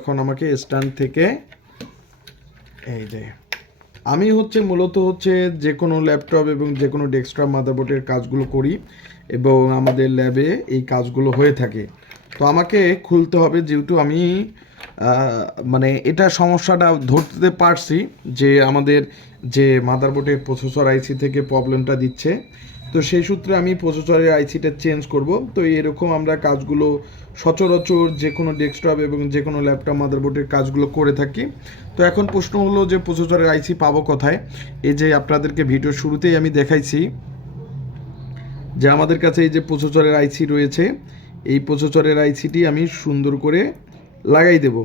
এখন আমাকে স্ট্যান্ড থেকে এই যে আমি মূলত যে কোনো ল্যাপটপ এবং যে কোনো ডেস্কটপ মাদারবোর্ডের কাজগুলো করি এবং আমাদের ল্যাবে এই কাজগুলো হয়ে থাকে। তো আমাকে খুলতে হবে, যেহেতু আমি মানে এটা সমস্যাটা ধরতে পারছি যে আমাদের যে মাদারবোর্ডের প্রসেসর আইসি থেকে প্রবলেমটা দিচ্ছে। তো সেই সূত্রে আমি প্রসেসরের আইসিটা চেঞ্জ করব। তো এরকম আমরা কাজগুলো সচরাচর যে কোনো ডেস্কটপ এবং যে কোনো ল্যাপটপ মাদারবোর্ডের কাজগুলো করে থাকি। তো এখন প্রশ্ন হলো যে প্রসেসরের আইসি পাবো কোথায়? এই যে আপনাদেরকে ভিডিও শুরুতেই আমি দেখাইছি যে আমাদের কাছে এই যে প্রসেসরের আইসি রয়েছে, এই প্রসেসরের আইসিটি আমি সুন্দর করে লাগাই দেব।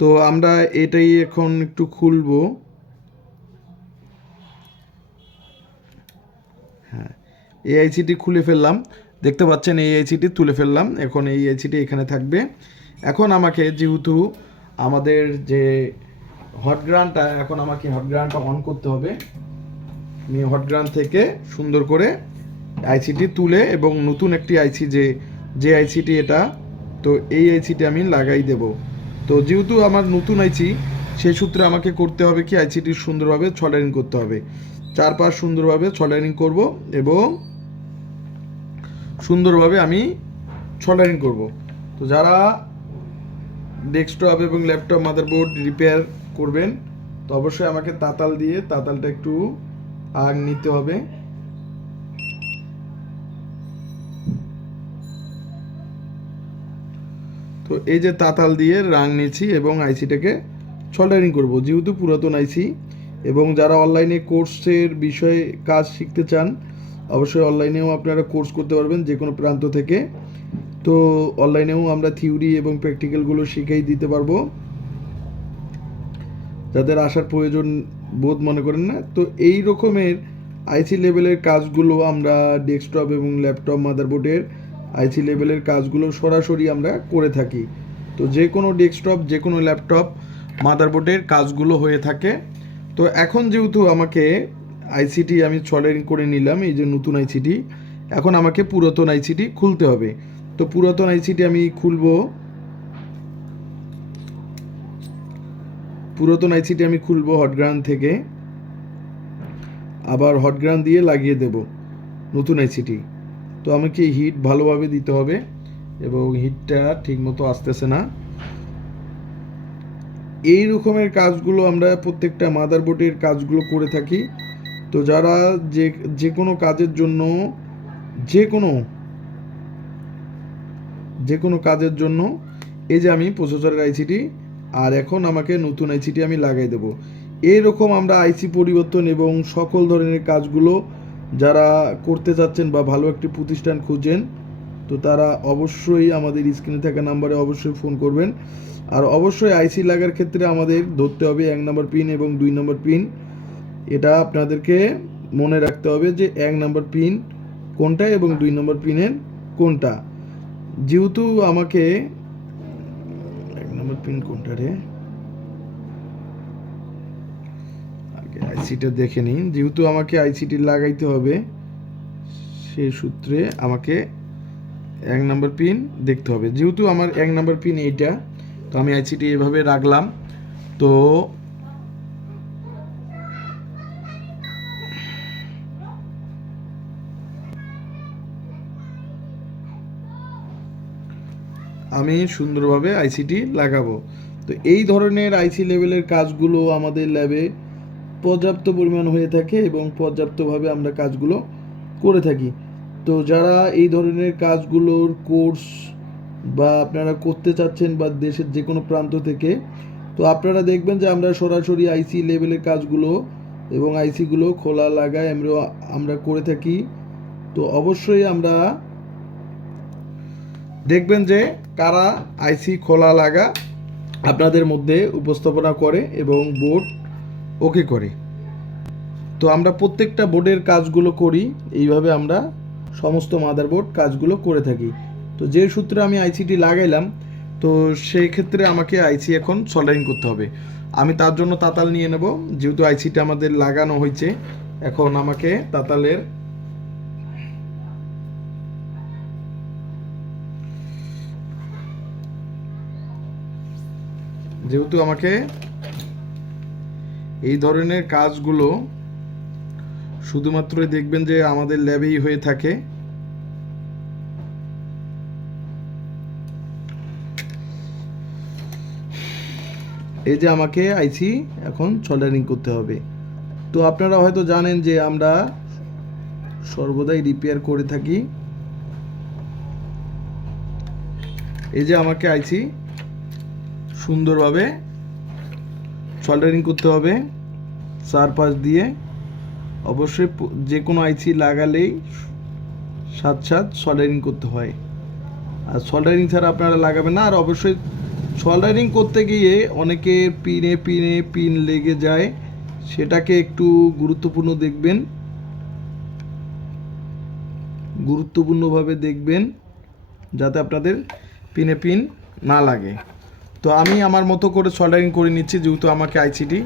তো আমরা এটাই এখন একটু খুলবো। হ্যাঁ, এই আইসিটি খুলে ফেললাম, দেখতে পাচ্ছেন এই আইসিটি তুলে ফেললাম। এখন এই আইসিটি এখানে থাকবে। এখন আমাকে যেহেতু আমাদের যে হটগ্রানটা, এখন আমাকে হটগ্রানটা অন করতে হবে। আমি হটগ্রান থেকে সুন্দর করে আইসিটি তুলে এবং নতুন একটি আইসি যে আইসিটি এটা, তো এই আইসিটি আমি লাগাই দেব। তো যেহেতু আমার নতুন আইসি, সেই সূত্রে আমাকে করতে হবে কি আইসিটি সুন্দরভাবে সল্ডারিং করতে হবে। চারপাশ সুন্দরভাবে সল্ডারিং করব এবং সুন্দরভাবে আমি সল্ডারিং করব। তো যারা ডেস্কটপ এবং ল্যাপটপ মাদারবোর্ড রিপেয়ার করবেন, তো অবশ্যই আমাকে তাতালটা একটু আগ নিতে হবে। তো এই যে তাতাল দিয়ে রাং নিয়েছি এবং আইসিটাকে সোল্ডারিং করব, যেহেতু পুরাতন আইসি। এবং যারা অনলাইনে কোর্সের বিষয়ে কাজ শিখতে চান, অবশ্যই অনলাইনেও আপনারা কোর্স করতে পারবেন যে কোনো প্রান্ত থেকে। তো অনলাইনেও আমরা থিওরি এবং প্র্যাকটিক্যালগুলো শিখিয়ে দিতে পারবো, যাদের আসার প্রয়োজন বোধ মনে করেন না। তো এই রকমের আইসি লেভেলের কাজগুলো আমরা ডেস্কটপ এবং ল্যাপটপ মাদারবোর্ডের আইসি লেভেলের কাজগুলো সরাসরি আমরা করে থাকি। তো যে কোনো ডেস্কটপ যে কোনো ল্যাপটপ মাদারবোর্ডের কাজগুলো হয়ে থাকে। তো এখন যেহেতু আমাকে আইসিটি আমি সোল্ডারিং করে নিলাম, এই যে নতুন আইসিটি, এখন আমাকে পুরাতন আইসিটি খুলতে হবে। তো পুরাতন আইসিটি আমি খুলবো, হটগ্রান থেকে। আবার হটগ্রান দিয়ে লাগিয়ে দেব নতুন আইসিটি। তো আমাকে হিট ভালোভাবে দিতে হবে এবং হিটটা ঠিকমতো আসতেছে না। এই রকমের কাজগুলো আমরা প্রত্যেকটা মাদারবোর্ডের কাজগুলো করে থাকি। তো যারা যে কোনো কাজের জন্য যে কোনো কাজের জন্য এই যে আমি প্রসেসরের আইসিটি, আর এখন আমাকে নতুন আইসিটি আমি লাগাই দেব। এইরকম আমরা আইসি পরিবর্তন এবং সকল ধরনের কাজগুলো যারা করতে চাচ্ছেন বা ভালো একটি প্রতিষ্ঠান খুঁজছেন, তো তারা অবশ্যই আমাদের স্ক্রিনে থাকা নাম্বারে অবশ্যই ফোন করবেন। আর অবশ্যই আইসি লাগার ক্ষেত্রে আমাদের ধরতে হবে 1 নম্বর পিন এবং 2 নম্বর পিন। এটা আপনাদেরকে মনে রাখতে হবে যে 1 নম্বর পিন কোনটা এবং 2 নম্বর পিনের কোনটা। যেহেতু আমাকে 1 নম্বর পিন কোনটা রে, আগে আইসিটা দেখে নিন। যেহেতু আমাকে আইসিটি লাগাইতে হবে, সেই সূত্রে আমাকে 1 নম্বর পিন দেখতে হবে। যেহেতু আমার 1 নম্বর পিন এইটা, তো আমি আইসিটি এভাবে রাখলাম। তো আমি সুন্দরভাবে আইসিটি লাগাবো। তো এই ধরনের আইসি লেভেলের কাজগুলো আমাদের ল্যাবে পর্যাপ্ত পরিমাণ হয়ে থাকে এবং পর্যাপ্তভাবে আমরা কাজগুলো করে থাকি। তো যারা এই ধরনের কাজগুলোর কোর্স বা আপনারা করতে চাচ্ছেন বা দেশের যে কোনো প্রান্ত থেকে, তো আপনারা দেখবেন যে আমরা সরাসরি আইসি লেভেলের কাজগুলো এবং আইসিগুলো খোলা লাগায় আমরা করে থাকি। তো অবশ্যই আমরা দেখবেন যে কারা আইসি খোলা লাগা আপনাদের মধ্যে উপস্থাপনা করে এবং বোর্ড ওকে করে। তো আমরা প্রত্যেকটা বোর্ডের কাজগুলো করি এইভাবে, আমরা সমস্ত মাদারবোর্ড কাজগুলো করে থাকি। তো যে সূত্রে আমি আইসিটি লাগাইলাম, তো সেই ক্ষেত্রে আমাকে আইসি এখন সোল্ডারিং করতে হবে। আমি তার জন্য তাতাল নিয়ে নেব, যেহেতু আইসিটা আমাদের লাগানো হয়েছে। এখন আমাকে তাতালের যেহেতু আমাকে এই ধরনের কাজগুলো শুধুমাত্র দেখবেন যে আমাদের ল্যাবেই হয়ে থাকে। এই যে আমাকে আইসি এখন সোল্ডারিং করতে হবে। তো আপনারা হয়তো জানেন যে আমরা সর্বদাই রিপেয়ার করে থাকি। এই যে আমাকে আইসি সুন্দরভাবে সোল্ডারিং করতে হবে চারপাশ দিয়ে। অবশ্যই যে কোনো আইসি লাগালেই সাথে সোল্ডারিং করতে হয়, আর সোল্ডারিং ছাড়া আপনারা লাগাবেন না। আর অবশ্যই সোল্ডারিং করতে গিয়ে অনেকের পিন লেগে যায়, সেটাকে একটু গুরুত্বপূর্ণভাবে দেখবেন যাতে আপনাদের পিন না লাগে। তো আমি আমার মতো করে সোল্ডারিং করে নিচ্ছি, যেহেতু আমাকে আইসিটি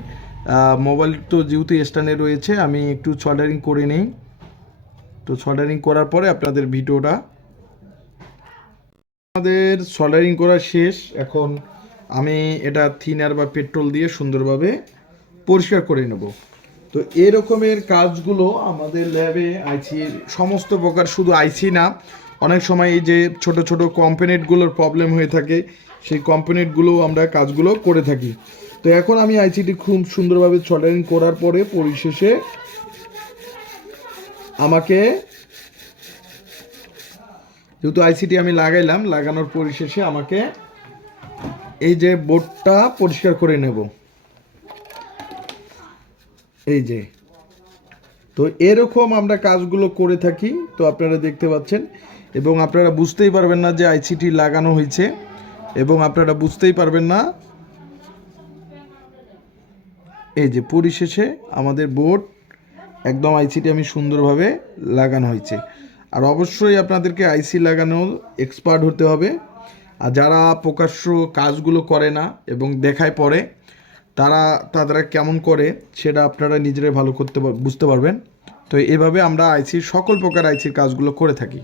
মোবাইল তো যেহেতু স্ট্যান্ডে রয়েছে, আমি একটু সোল্ডারিং করে নিই। তো সোল্ডারিং করার পরে আপনাদের ভিডিওটা, আমাদের সোল্ডারিং করা শেষ। এখন আমি এটা থিনার বা পেট্রোল দিয়ে সুন্দরভাবে পরিষ্কার করে নেব। তো এরকমের কাজগুলো আমাদের ল্যাবে আইসির সমস্ত প্রকার, শুধু আইসি না, অনেক সময় এই যে ছোট ছোট কম্পোনেন্টগুলোর প্রবলেম হয়ে থাকে, সেই কম্পোনেন্টগুলো আমরা কাজগুলো করে থাকি। তো এখন আমি আইসিটি খুব সুন্দরভাবে সোল্ডারিং করার পরে পরিশেষে আমাকে, যেহেতু আইসিটি আমি লাগাইলাম, লাগানোর পরিশেষে আমাকে এই যে বোর্ডটা পরিষ্কার করে নেব। এই যে, তো এরকম আমরা কাজগুলো করে থাকি। তো আপনারা দেখতে পাচ্ছেন, এবং আপনারা বুঝতেই পারবেন না যে আইসিটি লাগানো হয়েছে, এবং আপনারা বুঝতেই পারবেন না। এই যে পরিশেষে আমাদের বোর্ড একদম আইসিটি আমি সুন্দরভাবে লাগানো হয়েছে। আর অবশ্যই আপনাদেরকে আইসি লাগানোর এক্সপার্ট হতে হবে। আর যারা প্রকাশ্য কাজগুলো করে না এবং দেখায় পরে, তারা কেমন করে সেটা আপনারা নিজেরাই ভালো বুঝতে পারবেন। তো এভাবে আমরা সকল প্রকার আইসির কাজগুলো করে থাকি।